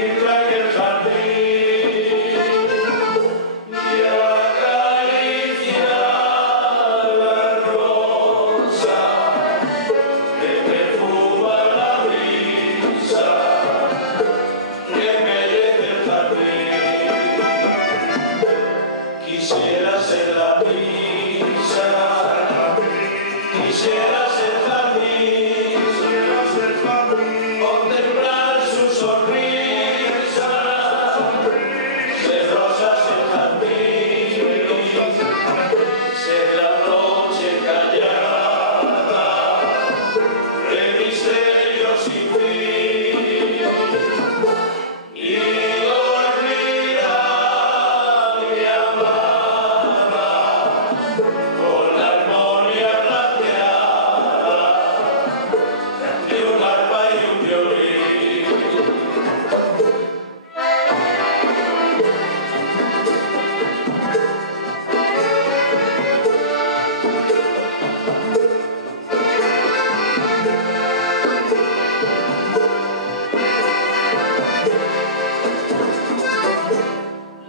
filtra en el jardín y acaricia la rosa que perfuma la brisa que embellece el jardín. Quisiera ser la brisa, quisiera ser jardín, contemplar su sonrisa, ser rosas el jardín, ser la noche callada, de misterio sin fin, y olvidar mi amada con la armonía glaciada de un arpa y un violín.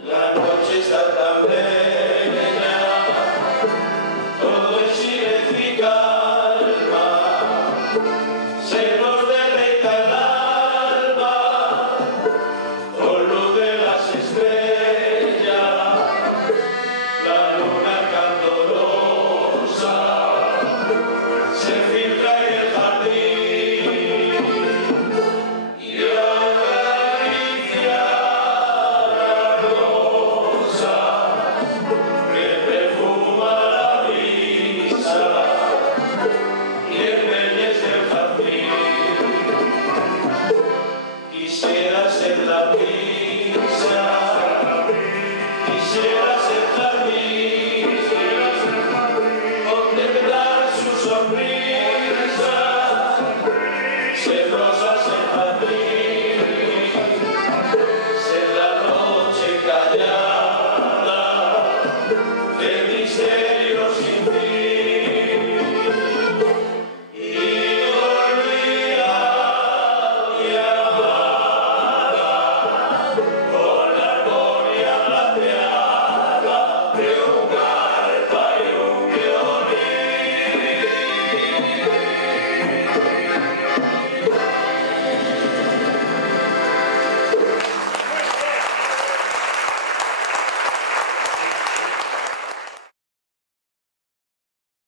La noche está tan bella, todo es silencio y calma, se nos deleita el alma con luz de las estrellas, la luna candorosa se filtra en el jardín y acaricia la rosa que perfuma la brisa y embellece el jardín. Quisiera ser la brisa.